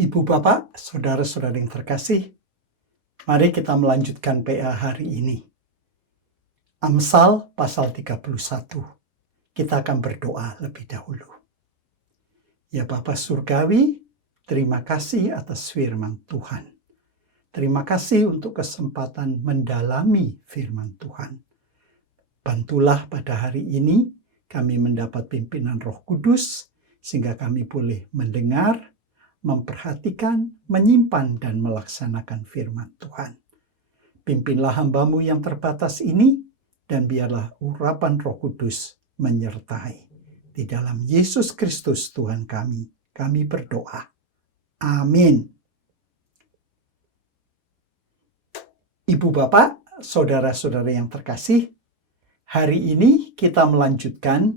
Ibu Bapak, saudara-saudara yang terkasih, mari kita melanjutkan PA hari ini. Amsal pasal 31. Kita akan berdoa lebih dahulu. Ya Bapa Surgawi, terima kasih atas firman Tuhan. Terima kasih untuk kesempatan mendalami firman Tuhan. Bantulah pada hari ini kami mendapat pimpinan Roh Kudus, sehingga kami boleh mendengar, memperhatikan, menyimpan, dan melaksanakan firman Tuhan. Pimpinlah hamba-Mu yang terbatas ini, dan biarlah urapan Roh Kudus menyertai. Di dalam Yesus Kristus Tuhan kami berdoa. Amin. Ibu Bapak, saudara-saudara yang terkasih, hari ini kita melanjutkan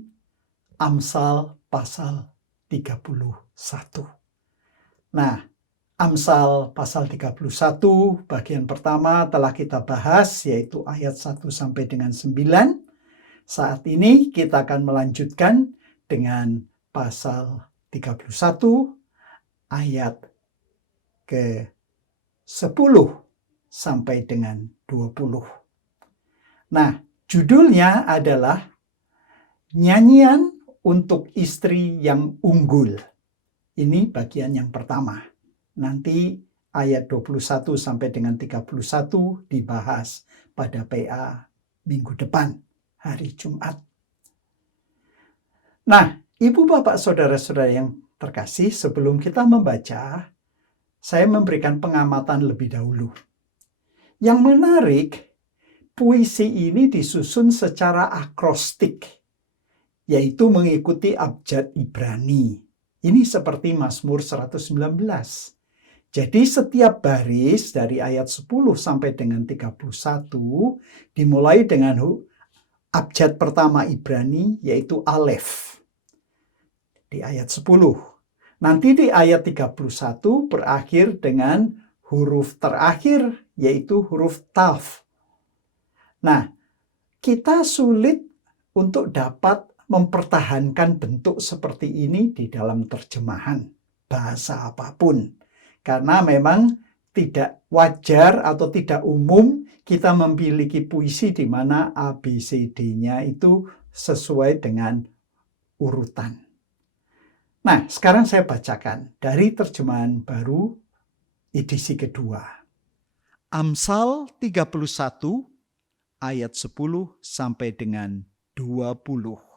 Amsal pasal 31. Nah, Amsal pasal 31 bagian pertama telah kita bahas, yaitu ayat 1 sampai dengan 9. Saat ini kita akan melanjutkan dengan pasal 31 ayat ke-10 sampai dengan 20. Nah, judulnya adalah Nyanyian untuk Istri yang Unggul. Ini bagian yang pertama. Nanti ayat 21 sampai dengan 31 dibahas pada PA minggu depan, hari Jumat. Nah, Ibu Bapak Saudara-saudara yang terkasih, sebelum kita membaca, saya memberikan pengamatan lebih dahulu. Yang menarik, puisi ini disusun secara akrostik, yaitu mengikuti abjad Ibrani. Ini seperti Mazmur 119. Jadi setiap baris dari ayat 10 sampai dengan 31 dimulai dengan abjad pertama Ibrani, yaitu Alef. Di ayat 10. Nanti di ayat 31 berakhir dengan huruf terakhir, yaitu huruf Taf. Nah, kita sulit untuk dapat mempertahankan bentuk seperti ini di dalam terjemahan bahasa apapun. Karena memang tidak wajar atau tidak umum kita memiliki puisi di mana ABCD-nya itu sesuai dengan urutan. Nah, sekarang saya bacakan dari terjemahan baru edisi kedua. Amsal 31 ayat 10 sampai dengan 20.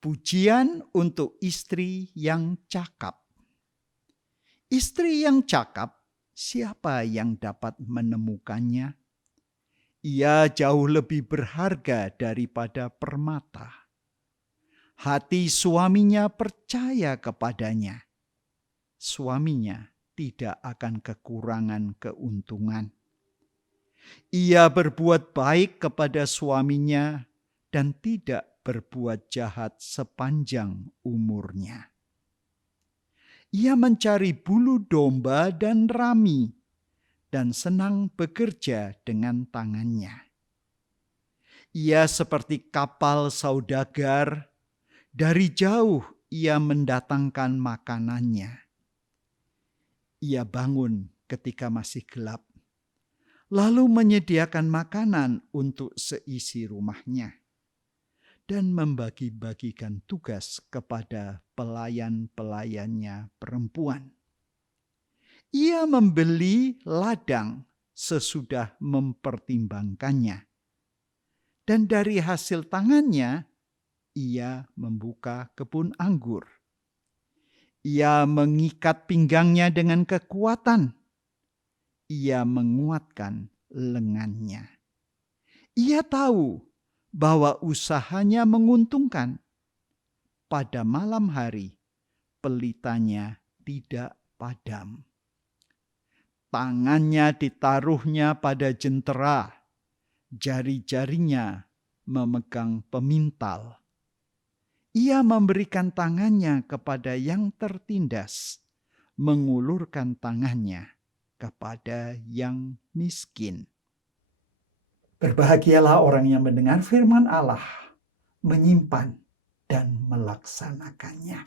Pujian untuk istri yang cakap. Istri yang cakap, siapa yang dapat menemukannya? Ia jauh lebih berharga daripada permata. Hati suaminya percaya kepadanya. Suaminya tidak akan kekurangan keuntungan. Ia berbuat baik kepada suaminya dan tidak berbuat jahat sepanjang umurnya. Ia mencari bulu domba dan rami dan senang bekerja dengan tangannya. Ia seperti kapal saudagar, dari jauh ia mendatangkan makanannya. Ia bangun ketika masih gelap, lalu menyediakan makanan untuk seisi rumahnya, dan membagi-bagikan tugas kepada pelayan-pelayannya perempuan. Ia membeli ladang sesudah mempertimbangkannya, dan dari hasil tangannya ia membuka kebun anggur. Ia mengikat pinggangnya dengan kekuatan. Ia menguatkan lengannya. Ia tahu bahwa usahanya menguntungkan. Pada malam hari, pelitanya tidak padam. Tangannya ditaruhnya pada jentera, jari-jarinya memegang pemintal. Ia memberikan tangannya kepada yang tertindas, mengulurkan tangannya kepada yang miskin. Berbahagialah orang yang mendengar firman Allah, menyimpan dan melaksanakannya.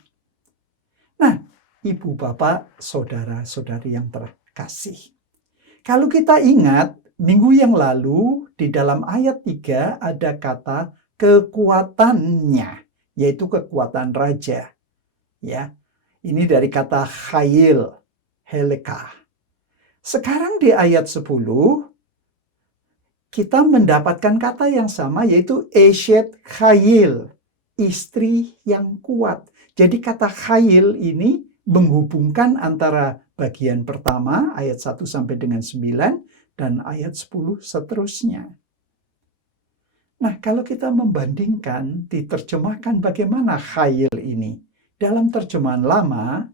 Nah, ibu, bapak, saudara-saudari yang terkasih. Kalau kita ingat, minggu yang lalu di dalam ayat 3 ada kata kekuatannya, yaitu kekuatan raja. Ya, ini dari kata khayil, heleka. Sekarang di ayat 10, kita mendapatkan kata yang sama, yaitu Eshet Khayil, istri yang kuat. Jadi kata khayil ini menghubungkan antara bagian pertama, ayat 1 sampai dengan 9, dan ayat 10 seterusnya. Nah, kalau kita membandingkan, diterjemahkan bagaimana khayil ini. Dalam terjemahan lama,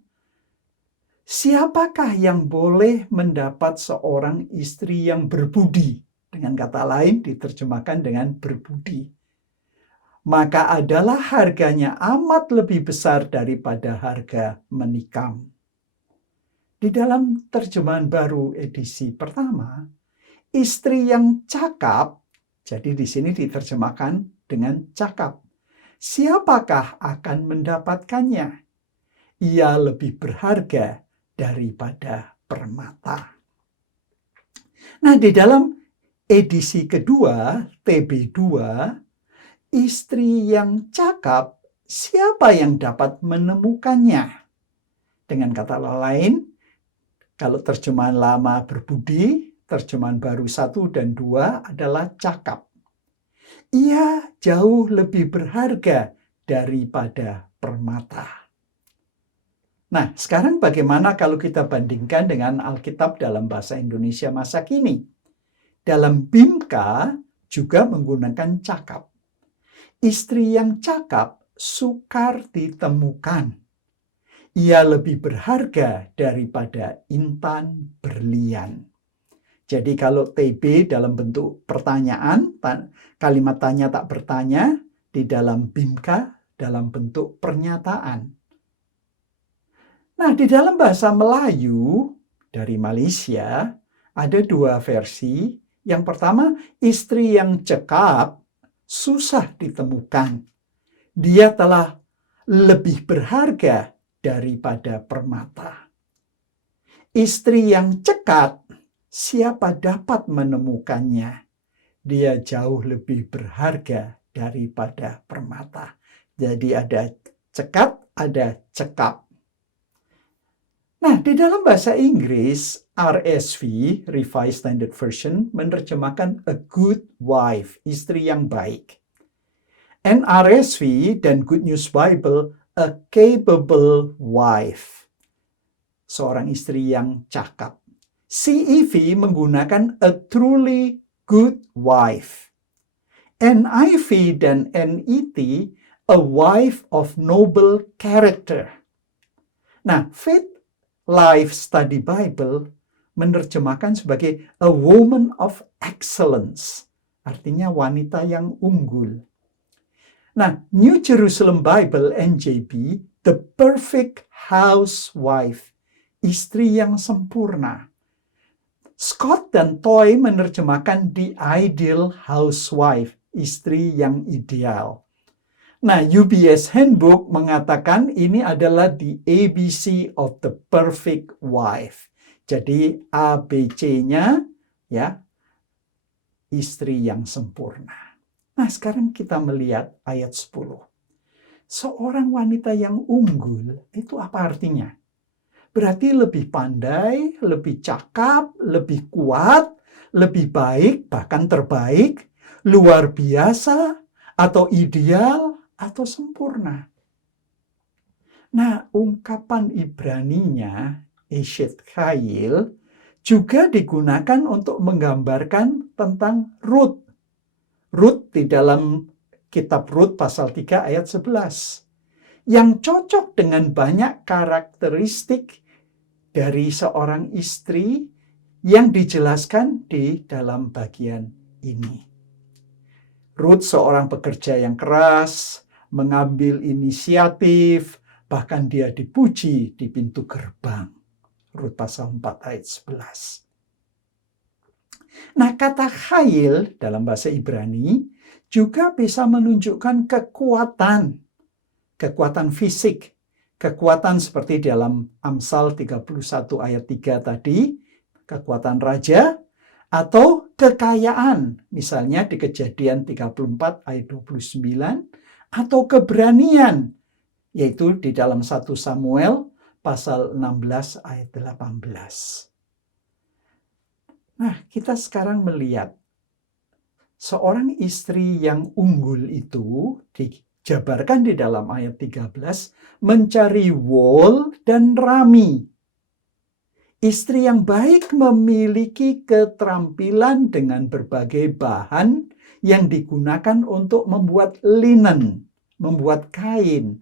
siapakah yang boleh mendapat seorang istri yang berbudi? Dengan kata lain, diterjemahkan dengan berbudi. Maka adalah harganya amat lebih besar daripada harga menikam. Di dalam terjemahan baru edisi pertama, istri yang cakap, jadi di sini diterjemahkan dengan cakap. Siapakah akan mendapatkannya? Ia lebih berharga daripada permata. Nah, di dalam edisi kedua, TB2, istri yang cakap, siapa yang dapat menemukannya? Dengan kata lain, kalau terjemahan lama berbudi, terjemahan baru 1 dan 2 adalah cakap. Ia jauh lebih berharga daripada permata. Nah, sekarang bagaimana kalau kita bandingkan dengan Alkitab dalam bahasa Indonesia masa kini? Dalam BIMKA juga menggunakan cakap. Istri yang cakap sukar ditemukan. Ia lebih berharga daripada intan berlian. Jadi kalau TB dalam bentuk pertanyaan, kalimat tanya tak bertanya, di dalam BIMKA dalam bentuk pernyataan. Nah, di dalam bahasa Melayu dari Malaysia ada 2 versi. Yang pertama, istri yang cekap susah ditemukan. Dia telah lebih berharga daripada permata. Istri yang cekat, siapa dapat menemukannya? Dia jauh lebih berharga daripada permata. Jadi ada cekat, ada cekap. Nah, di dalam bahasa Inggris, RSV, Revised Standard Version, menerjemahkan a good wife, istri yang baik. NRSV dan Good News Bible, a capable wife, seorang istri yang cakap. CEV menggunakan a truly good wife. NIV dan NET, a wife of noble character. Nah, Faith Life Study Bible menerjemahkan sebagai a woman of excellence, artinya wanita yang unggul. Nah, New Jerusalem Bible NJB, the perfect housewife, istri yang sempurna. Scott dan Toy menerjemahkan the ideal housewife, istri yang ideal. Nah, UBS Handbook mengatakan ini adalah the ABC of the perfect wife. Jadi ABC-nya ya, istri yang sempurna. Nah, sekarang kita melihat ayat 10. Seorang wanita yang unggul itu apa artinya? Berarti lebih pandai, lebih cakap, lebih kuat, lebih baik, bahkan terbaik, luar biasa, atau ideal, atau sempurna. Nah, ungkapan Ibraninya, Eshet Khayil, juga digunakan untuk menggambarkan tentang Rut. Rut di dalam kitab Rut pasal 3 ayat 11. Yang cocok dengan banyak karakteristik dari seorang istri yang dijelaskan di dalam bagian ini. Rut seorang pekerja yang keras, mengambil inisiatif, bahkan dia dipuji di pintu gerbang. Rut pasal 4 ayat 11. Nah, kata khayil dalam bahasa Ibrani juga bisa menunjukkan kekuatan fisik, Kekuatan seperti dalam Amsal 31 ayat 3 tadi, kekuatan raja, atau kekayaan, misalnya di Kejadian 34 ayat 29, atau keberanian, yaitu di dalam 1 Samuel pasal 16 ayat 18. Nah, kita sekarang melihat seorang istri yang unggul itu dijabarkan di dalam ayat 13, mencari wol dan rami. Istri yang baik memiliki keterampilan dengan berbagai bahan yang digunakan untuk membuat linen, membuat kain.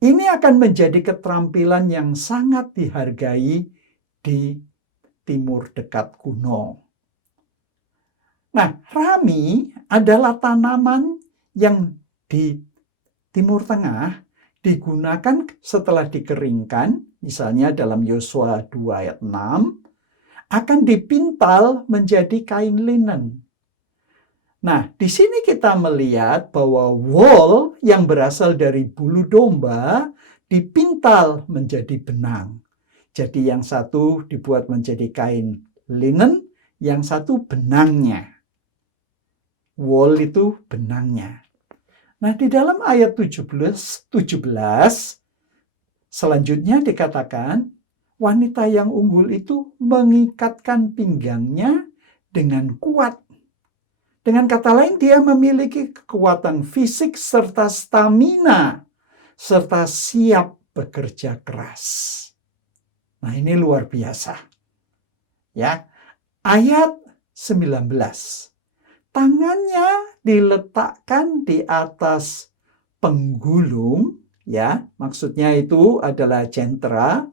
Ini akan menjadi keterampilan yang sangat dihargai di Timur Dekat kuno. Nah, rami adalah tanaman yang di Timur Tengah digunakan setelah dikeringkan, misalnya dalam Yosua 2 ayat 6, akan dipintal menjadi kain linen. Nah, di sini kita melihat bahwa wol yang berasal dari bulu domba dipintal menjadi benang. Jadi yang satu dibuat menjadi kain linen, yang satu benangnya. Wol itu benangnya. Nah, di dalam ayat 17 selanjutnya dikatakan, wanita yang unggul itu mengikatkan pinggangnya dengan kuat. Dengan kata lain, dia memiliki kekuatan fisik serta stamina, serta siap bekerja keras. Nah, ini luar biasa. Ya. Ayat 19. Tangannya diletakkan di atas penggulung, ya. Maksudnya itu adalah jentera,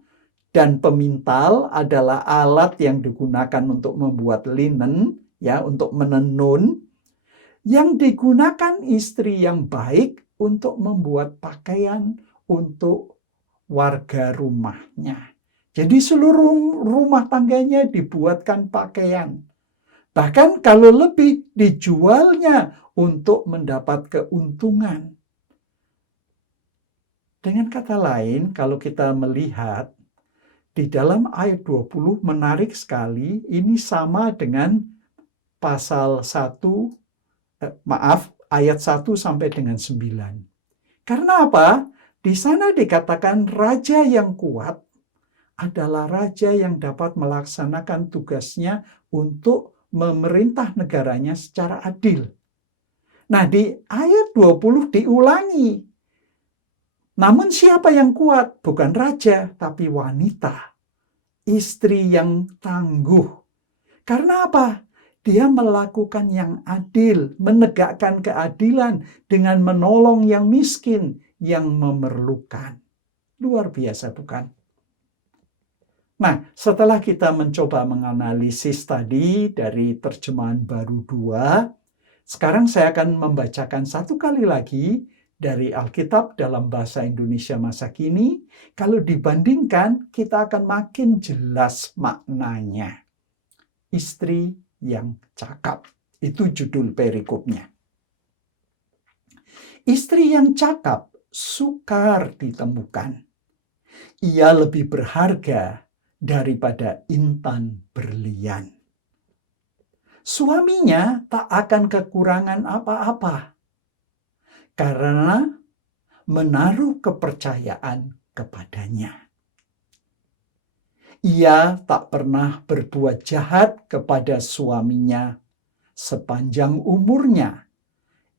dan pemintal adalah alat yang digunakan untuk membuat linen, ya, untuk menenun, yang digunakan istri yang baik untuk membuat pakaian untuk warga rumahnya. Jadi seluruh rumah tangganya dibuatkan pakaian. Bahkan kalau lebih, dijualnya untuk mendapat keuntungan. Dengan kata lain, kalau kita melihat di dalam ayat 20 menarik sekali, ini sama dengan pasal 1, ayat 1 sampai dengan 9. Karena apa? Di sana dikatakan raja yang kuat adalah raja yang dapat melaksanakan tugasnya untuk memerintah negaranya secara adil. Nah, di ayat 20 diulangi. Namun siapa yang kuat? Bukan raja, tapi wanita. Istri yang tangguh. Karena apa? Dia melakukan yang adil, menegakkan keadilan dengan menolong yang miskin, yang memerlukan. Luar biasa, bukan? Nah, setelah kita mencoba menganalisis tadi dari terjemahan baru 2, sekarang saya akan membacakan satu kali lagi dari Alkitab dalam bahasa Indonesia masa kini. Kalau dibandingkan, kita akan makin jelas maknanya. Istri yang cakap, itu judul perikopnya. Istri yang cakap sukar ditemukan. Ia lebih berharga daripada intan berlian. Suaminya tak akan kekurangan apa-apa karena menaruh kepercayaan kepadanya. Ia tak pernah berbuat jahat kepada suaminya sepanjang umurnya.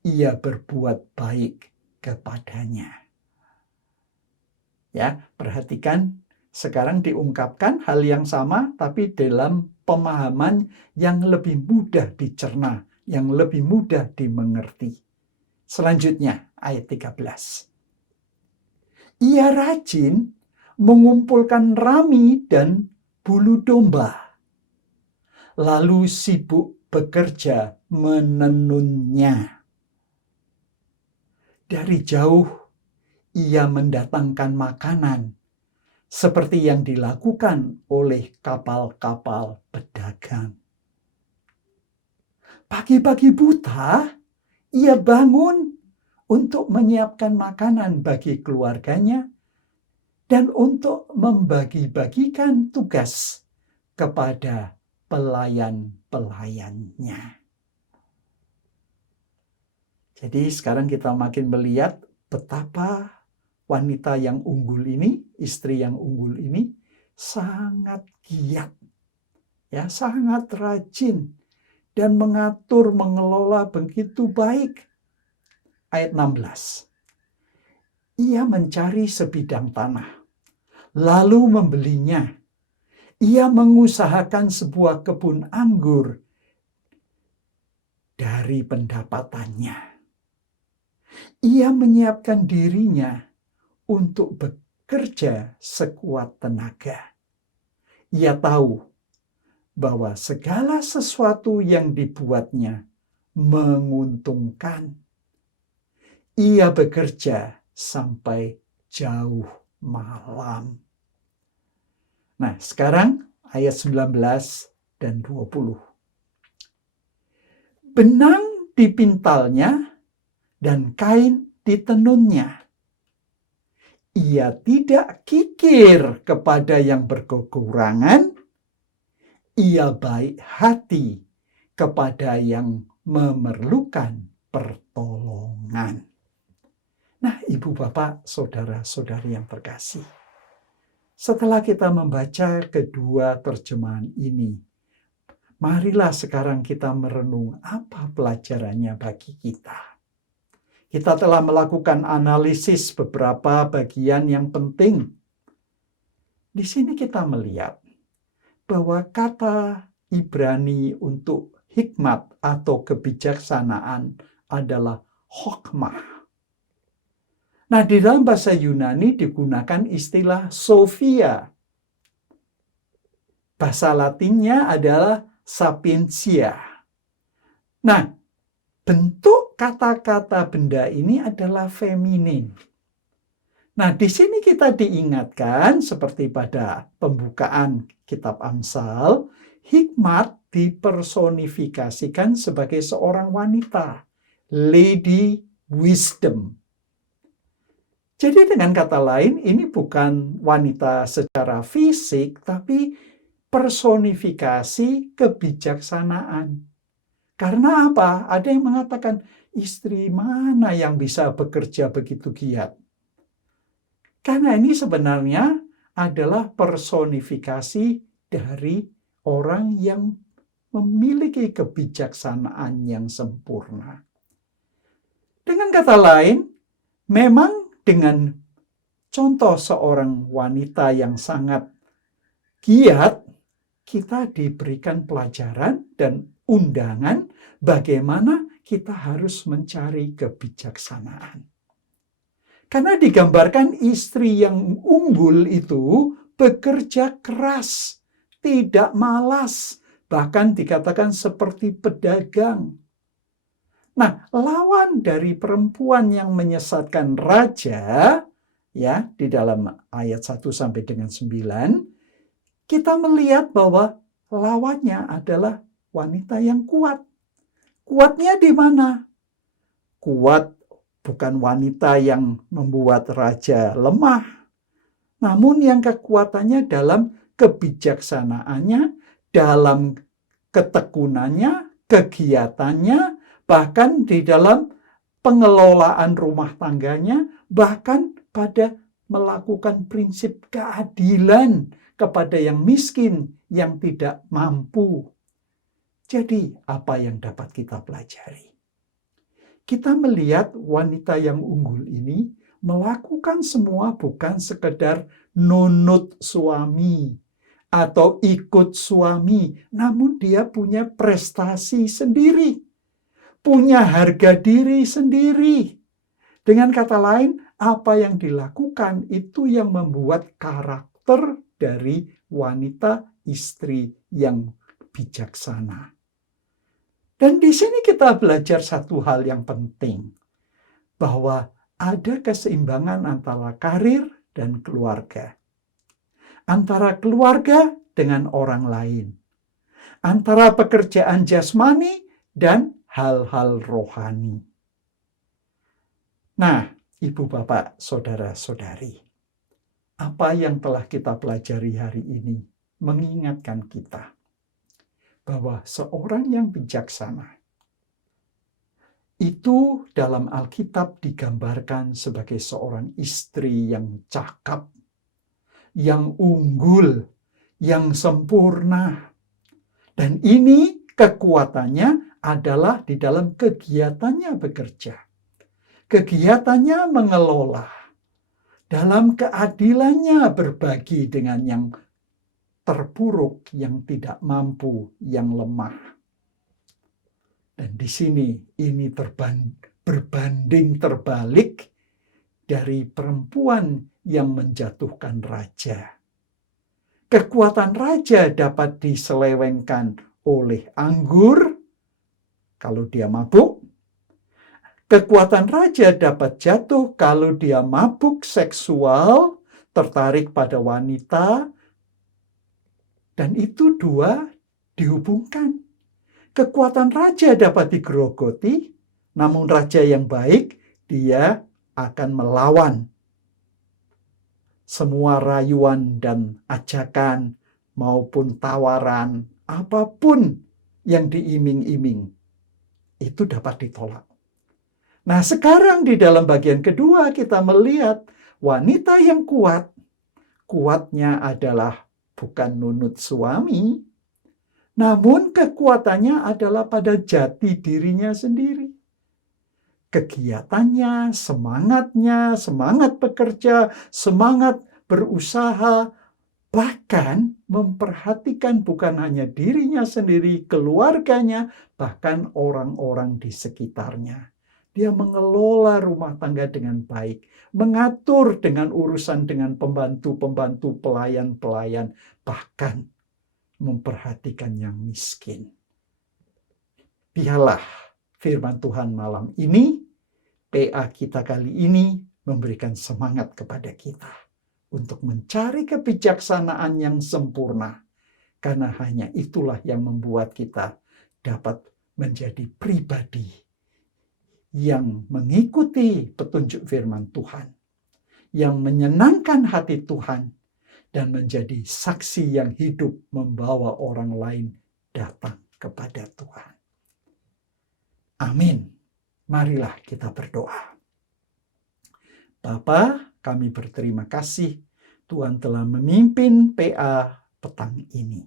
Ia berbuat baik kepadanya. Ya, perhatikan. Sekarang diungkapkan hal yang sama, tapi dalam pemahaman yang lebih mudah dicerna, yang lebih mudah dimengerti. Selanjutnya, ayat 13. Ia rajin mengumpulkan rami dan bulu domba, lalu sibuk bekerja menenunnya. Dari jauh, ia mendatangkan makanan, seperti yang dilakukan oleh kapal-kapal pedagang. Pagi-pagi buta, ia bangun untuk menyiapkan makanan bagi keluarganya dan untuk membagi-bagikan tugas kepada pelayan-pelayannya. Jadi sekarang kita makin melihat betapa wanita yang unggul ini, istri yang unggul ini sangat giat, ya, sangat rajin dan mengatur, mengelola begitu baik. Ayat 16. Ia mencari sebidang tanah, lalu membelinya. Ia mengusahakan sebuah kebun anggur dari pendapatannya. Ia menyiapkan dirinya untuk bekerja sekuat tenaga. Ia tahu bahwa segala sesuatu yang dibuatnya menguntungkan. Ia bekerja sampai jauh malam. Nah, sekarang ayat 19 dan 20. Benang dipintalnya dan kain ditenunnya. Ia tidak kikir kepada yang berkekurangan. Ia baik hati kepada yang memerlukan pertolongan. Nah, ibu bapak, saudara-saudari yang terkasih, setelah kita membaca kedua terjemahan ini, marilah sekarang kita merenung apa pelajarannya bagi kita. Kita telah melakukan analisis beberapa bagian yang penting. Di sini kita melihat bahwa kata Ibrani untuk hikmat atau kebijaksanaan adalah hokmah. Nah, di dalam bahasa Yunani digunakan istilah Sophia. Bahasa Latinnya adalah sapientia. Nah, bentuk kata-kata benda ini adalah feminin. Nah, di sini kita diingatkan seperti pada pembukaan kitab Amsal, hikmat dipersonifikasikan sebagai seorang wanita, Lady Wisdom. Jadi dengan kata lain, ini bukan wanita secara fisik, tapi personifikasi kebijaksanaan. Karena apa? Ada yang mengatakan, istri mana yang bisa bekerja begitu giat? Karena ini sebenarnya adalah personifikasi dari orang yang memiliki kebijaksanaan yang sempurna. Dengan kata lain, memang dengan contoh seorang wanita yang sangat giat, kita diberikan pelajaran dan undangan bagaimana kita harus mencari kebijaksanaan. Karena digambarkan istri yang unggul itu bekerja keras, tidak malas, bahkan dikatakan seperti pedagang. Nah, lawan dari perempuan yang menyesatkan raja, ya, di dalam ayat 1 sampai dengan 9, kita melihat bahwa lawannya adalah wanita yang kuat. Kuatnya di mana? Kuat bukan wanita yang membuat raja lemah, namun yang kekuatannya dalam kebijaksanaannya, dalam ketekunannya, kegiatannya, bahkan di dalam pengelolaan rumah tangganya, bahkan pada melakukan prinsip keadilan kepada yang miskin, yang tidak mampu. Jadi, apa yang dapat kita pelajari? Kita melihat wanita yang unggul ini melakukan semua bukan sekedar nunut suami atau ikut suami, namun dia punya prestasi sendiri, punya harga diri sendiri. Dengan kata lain, apa yang dilakukan itu yang membuat karakter dari wanita istri yang bijaksana. Dan di sini kita belajar satu hal yang penting, bahwa ada keseimbangan antara karir dan keluarga. Antara keluarga dengan orang lain. Antara pekerjaan jasmani dan hal-hal rohani. Nah, ibu bapak, saudara-saudari, Apa yang telah kita pelajari hari ini mengingatkan kita bahwa seorang yang bijaksana itu dalam Alkitab digambarkan sebagai seorang istri yang cakap, yang unggul, yang sempurna. Dan ini kekuatannya adalah di dalam kegiatannya bekerja. Kegiatannya mengelola. Dalam keadilannya berbagi dengan yang terpuruk, yang tidak mampu, yang lemah. Dan di sini ini berbanding terbalik dari perempuan yang menjatuhkan raja. Kekuatan raja dapat diselewengkan oleh anggur kalau dia mabuk. Kekuatan raja dapat jatuh kalau dia mabuk seksual, tertarik pada wanita, dan itu dua dihubungkan. Kekuatan raja dapat digerogoti, namun raja yang baik, dia akan melawan semua rayuan dan ajakan maupun tawaran, apapun yang diiming-iming, itu dapat ditolak. Nah, sekarang di dalam bagian kedua kita melihat wanita yang kuat. Kuatnya adalah bukan nunut suami, namun kekuatannya adalah pada jati dirinya sendiri. Kegiatannya, semangatnya, semangat bekerja, semangat berusaha, bahkan memperhatikan bukan hanya dirinya sendiri, keluarganya, bahkan orang-orang di sekitarnya. Dia mengelola rumah tangga dengan baik, mengatur dengan urusan dengan pembantu-pembantu, pelayan-pelayan, bahkan memperhatikan yang miskin. Biarlah firman Tuhan malam ini, PA kita kali ini memberikan semangat kepada kita untuk mencari kebijaksanaan yang sempurna, karena hanya itulah yang membuat kita dapat menjadi pribadi yang mengikuti petunjuk firman Tuhan, yang menyenangkan hati Tuhan, dan menjadi saksi yang hidup membawa orang lain datang kepada Tuhan. Amin. Marilah kita berdoa. Bapa, kami berterima kasih Tuhan telah memimpin PA petang ini.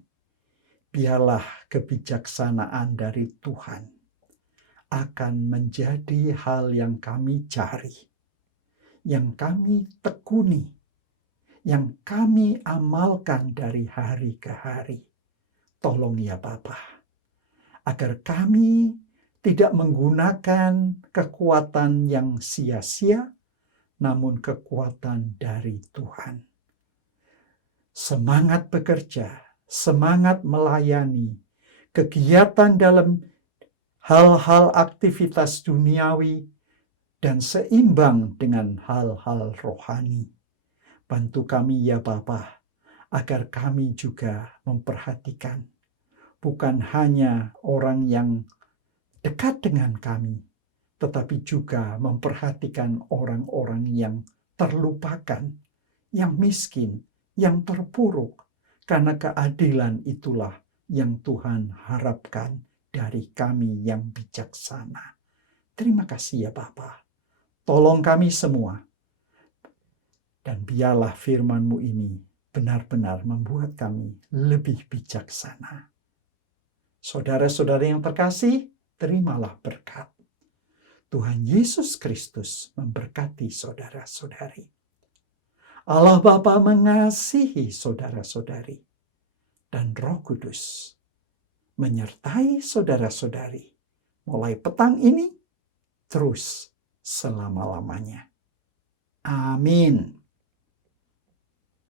Biarlah kebijaksanaan dari Tuhan akan menjadi hal yang kami cari, yang kami tekuni, yang kami amalkan dari hari ke hari. Tolong ya Bapa, agar kami tidak menggunakan kekuatan yang sia-sia, namun kekuatan dari Tuhan. Semangat bekerja, semangat melayani, kegiatan dalam hal-hal aktivitas duniawi, dan seimbang dengan hal-hal rohani. Bantu kami ya Bapa, agar kami juga memperhatikan bukan hanya orang yang dekat dengan kami, tetapi juga memperhatikan orang-orang yang terlupakan, yang miskin, yang terpuruk, karena keadilan itulah yang Tuhan harapkan dari kami yang bijaksana. Terima kasih ya Bapa. Tolong kami semua. Dan biarlah firman-Mu ini benar-benar membuat kami lebih bijaksana. Saudara-saudara yang terkasih, terimalah berkat. Tuhan Yesus Kristus memberkati saudara-saudari. Allah Bapa mengasihi saudara-saudari. Dan Roh Kudus menyertai saudara-saudari mulai petang ini terus selama-lamanya. Amin.